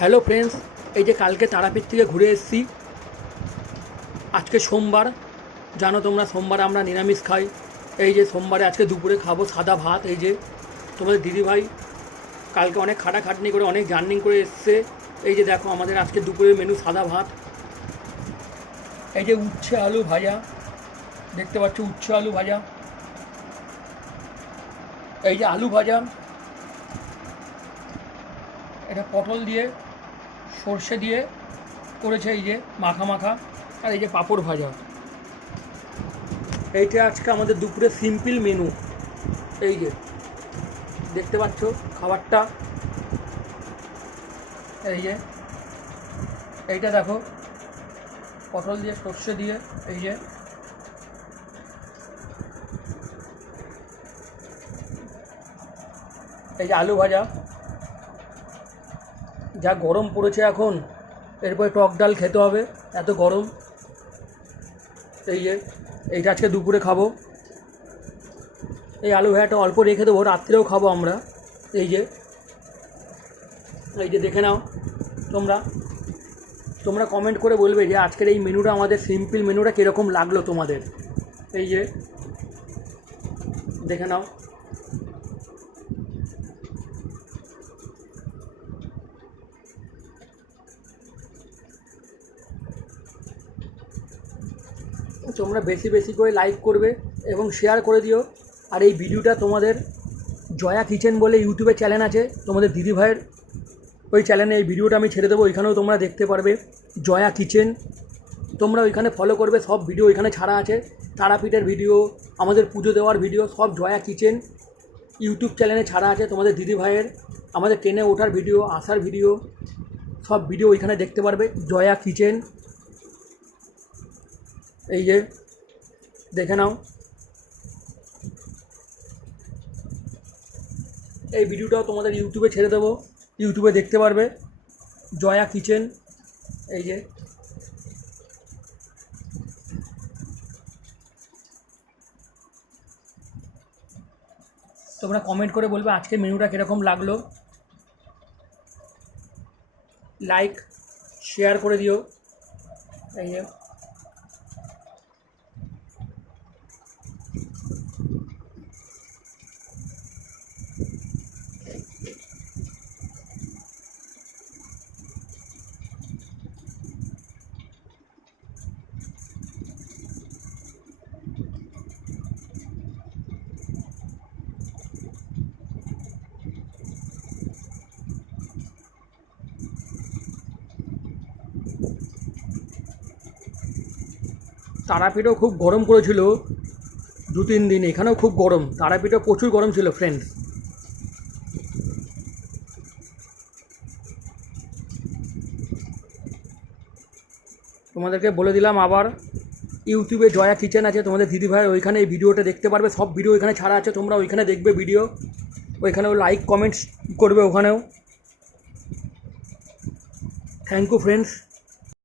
Hello friends, এই যে কালকে তারাপীঠ থেকে ঘুরে এসেছি। আজকে সোমবার, জানো তোমরা সোমবারে আমরা নিরামিষ খাই। এই যে সোমবারে আজকে দুপুরে খাবো সাদা ভাত। এই যে তোমাদের দিদিভাই কালকে অনেক খাটাখাটনি করে অনেক জার্নি করে এসছে। এই যে দেখো আমাদের আজকে দুপুরের মেনু সাদা ভাত। এই যে উচ্ছে আলু ভাজা, দেখতে পাচ্ছ উচ্ছে আলু ভাজা। এই যে আলু ভাজা, এটা পটল দিয়ে সর্ষে দিয়ে করেছে, এই যে মাখা মাখা। আর এই যে পাঁপড় ভাজা। এইটা আজকে আমাদের দুপুরে সিম্পল মেনু। এই যে দেখতে পাচ্ছ খাবারটা। এই যে এইটা দেখো, পটল দিয়ে সর্ষে দিয়ে, এই যে এই যে আলু ভাজা। যা গরম পড়েছে এখন, এরপরে টক ডাল খেতে হবে, এত গরম। এই যে এইটা আজকে দুপুরে খাবো। এই আলু ভাজাটা অল্প রেখে দেবো, রাত্রেও খাবো আমরা। এই যে দেখে নাও তোমরা তোমরা কমেন্ট করে বলবে যে আজকের এই মেনুটা, আমাদের সিম্পল মেনুটা কীরকম লাগলো তোমাদের। এই যে দেখে নাও। তোমরা বেশি বেশি করে লাইক করবে এবং শেয়ার করে দিও। আর এই ভিডিওটা তোমাদের জয়া কিচেন বলে ইউটিউবে চ্যানেল আছে তোমাদের দিদিভাইয়ের, ওই চ্যানেলে এই ভিডিওটা আমি ছেড়ে দেবো। ওইখানেও তোমরা দেখতে পারবে জয়া কিচেন। তোমরা ওইখানে ফলো করবে, সব ভিডিও ওইখানে ছাড়া আছে। তারাপীঠের ভিডিও, আমাদের পুজো দেওয়ার ভিডিও সব জয়া কিচেন ইউটিউব চ্যানেলে ছাড়া আছে তোমাদের দিদিভাইয়ের। আমাদের ট্রেনে ওঠার ভিডিও, আসার ভিডিও, সব ভিডিও ওইখানে দেখতে পারবে, জয়া কিচেন। এই যে দেখে নাও। এই ভিডিওটাও তোমাদের ইউটিউবে ছেড়ে দেবো, ইউটিউবে দেখতে পারবে জয়া কিচেন। এই যে তোমরা কমেন্ট করে বলবে আজকের মেনুটা কীরকম লাগলো। লাইক শেয়ার করে দিও। এই যে তারাপীঠও খুব গরম করেছিল 2-3 দিন, এখানেও খুব গরম। তারাপীঠও প্রচুর গরম ছিল ফ্রেন্ডস। তোমাদেরকে বলে দিলাম আবার, ইউটিউবে জয়া কিচেন আছে তোমাদের দিদিভাই, ওইখানে এই ভিডিওটা দেখতে পারবে। সব ভিডিও ওইখানে ছাড়া আছে, তোমরা ওইখানে দেখবে ভিডিও। ওইখানেও লাইক কমেন্টস করবে ওখানেও। Thank you friends.